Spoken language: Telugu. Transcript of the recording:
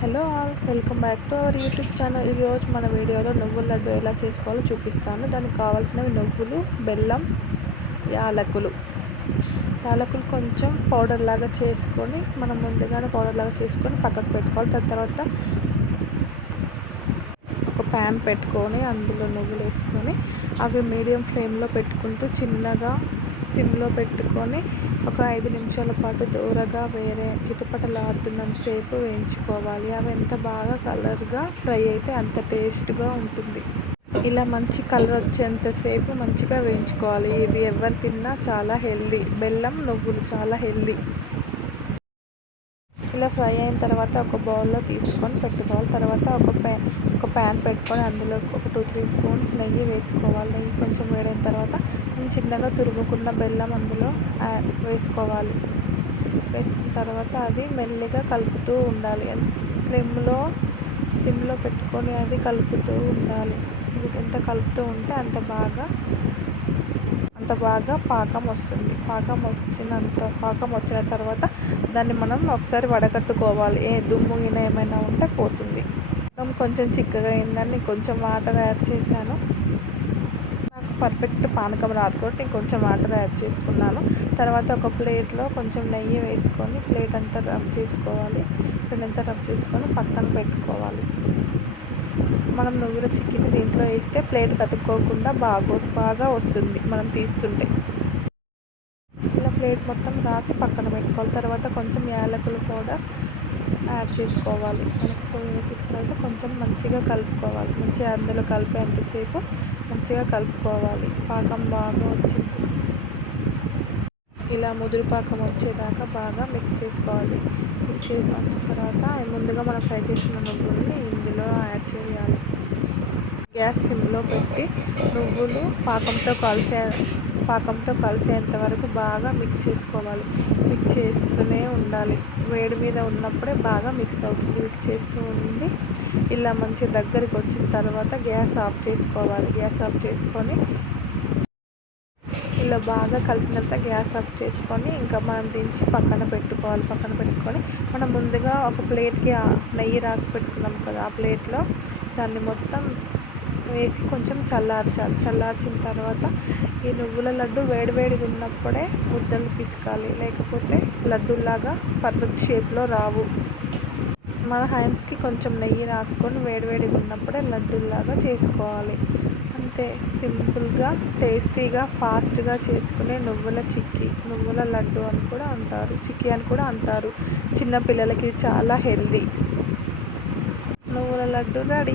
Hello all, welcome back to our YouTube channel. ఈరోజు మన వీడియోలో నువ్వుల లడ్డు ఎలా చేసుకోవాలో చూపిస్తాను. దానికి కావాల్సినవి నువ్వులు, బెల్లం, యాలకులు. కొంచెం పౌడర్ లాగా చేసుకొని మనం ముందుగానే పౌడర్ లాగా చేసుకొని పక్కకు పెట్టుకోవాలి. దాని తర్వాత ఒక ప్యాన్ పెట్టుకొని అందులో నువ్వులు వేసుకొని అవి మీడియం ఫ్లేమ్లో పెట్టుకుంటూ చిన్నగా సిమ్లో పెట్టుకొని ఒక 5 నిమిషాల పాటు దూరగా చిటపటలాడుతున్నంతసేపు వేయించుకోవాలి. అవి ఎంత బాగా కలర్గా ఫ్రై అయితే అంత టేస్ట్గా ఉంటుంది. ఇలా మంచి కలర్ వచ్చేంతసేపు మంచిగా వేయించుకోవాలి. ఇవి ఎవరు తిన్నా చాలా హెల్దీ. బెల్లం, నువ్వులు చాలా హెల్దీ. ఇలా ఫ్రై అయిన తర్వాత ఒక బౌల్లో తీసుకొని పెట్టుకోవాలి. తర్వాత ఒక ప్యాన్ పెట్టుకొని అందులో ఒక 2-3 స్పూన్స్ నెయ్యి వేసుకోవాలి. నెయ్యి కొంచెం వేడైన తర్వాత చిన్నగా తురుముకున్న బెల్లం అందులో వేసుకోవాలి. వేసుకున్న తర్వాత అది మెల్లిగా కలుపుతూ ఉండాలి. సిమ్లో పెట్టుకొని అది కలుపుతూ ఉండాలి. ఇది ఎంత కలుపుతూ ఉంటే అంత బాగా పాకం వస్తుంది. పాకం వచ్చిన తర్వాత దాన్ని మనం ఒకసారి వడకట్టుకోవాలి. దుమ్ము గిన్నె ఏమైనా ఉంటే పోతుంది. కొంచెం చిక్కగా అయిందని కొంచెం వాటర్ యాడ్ చేశాను. నాకు పర్ఫెక్ట్ పానకం రాదు కాబట్టి నేను కొంచెం వాటర్ యాడ్ చేసుకున్నాను. తర్వాత ఒక ప్లేట్లో కొంచెం నెయ్యి వేసుకొని ప్లేట్ అంతా రబ్ చేసుకొని పక్కన పెట్టుకోవాలి. మనం నువ్వుల చిక్కిని దీంట్లో వేస్తే ప్లేట్ కతుక్కోకుండా బాగా వస్తుంది మనం తీస్తుంటే. ఇలా ప్లేట్ మొత్తం రాసి పక్కన పెట్టుకోవాలి. తర్వాత కొంచెం యాలకుల పౌడర్ యాడ్ చేసుకోవాలి. వేసేసుకున్న తర్వాత కొంచెం మంచిగా కలుపుకోవాలి. మంచిగా అందులో కలిపేంతసేపు మంచిగా కలుపుకోవాలి. పాకం బాగా వచ్చింది. ఇలా ముదురు పాకం వచ్చేదాకా బాగా మిక్స్ చేసుకోవాలి. వచ్చిన తర్వాత ముందుగా మనం ఫ్రై చేసిన నువ్వుల్ని ఇందులో యాడ్ చేయాలి. గ్యాస్ సిమ్లో పెట్టి నువ్వులు పాకంతో కలిసేంత వరకు బాగా మిక్స్ చేసుకోవాలి. మిక్స్ చేస్తూనే ఉండాలి. వేడి మీద ఉన్నప్పుడే బాగా మిక్స్ అవుతుంది. మిక్స్ చేస్తూ ఉండి ఇలా మంచి దగ్గరికి వచ్చిన తర్వాత గ్యాస్ ఆఫ్ చేసుకోవాలి. గ్యాస్ ఆఫ్ చేసుకొని ఇలా బాగా కలిసిన తర్వాత గ్యాస్ ఆఫ్ చేసుకొని ఇంకా మనం దించి పక్కన పెట్టుకొని మనం ముందుగా ఒక ప్లేట్కి నెయ్యి రాసి పెట్టుకున్నాం కదా, ఆ ప్లేట్లో దాన్ని మొత్తం వేసి కొంచెం చల్లార్చిన తర్వాత ఈ నువ్వుల లడ్డు వేడివేడిగా ఉన్నప్పుడే ముద్దలు పిసకాలి. లేకపోతే లడ్డూలాగా పర్ఫెక్ట్ షేప్లో రావు. మన హ్యాండ్స్కి కొంచెం నెయ్యి రాసుకొని వేడివేడిగా ఉన్నప్పుడే లడ్డూలాగా చేసుకోవాలి. అంతే, సింపుల్గా, టేస్టీగా, ఫాస్ట్గా చేసుకునే నువ్వుల లడ్డు అని కూడా అంటారు, చిక్కీ అని కూడా అంటారు. చిన్నపిల్లలకి చాలా హెల్దీ. నువ్వుల లడ్డు రెడీ.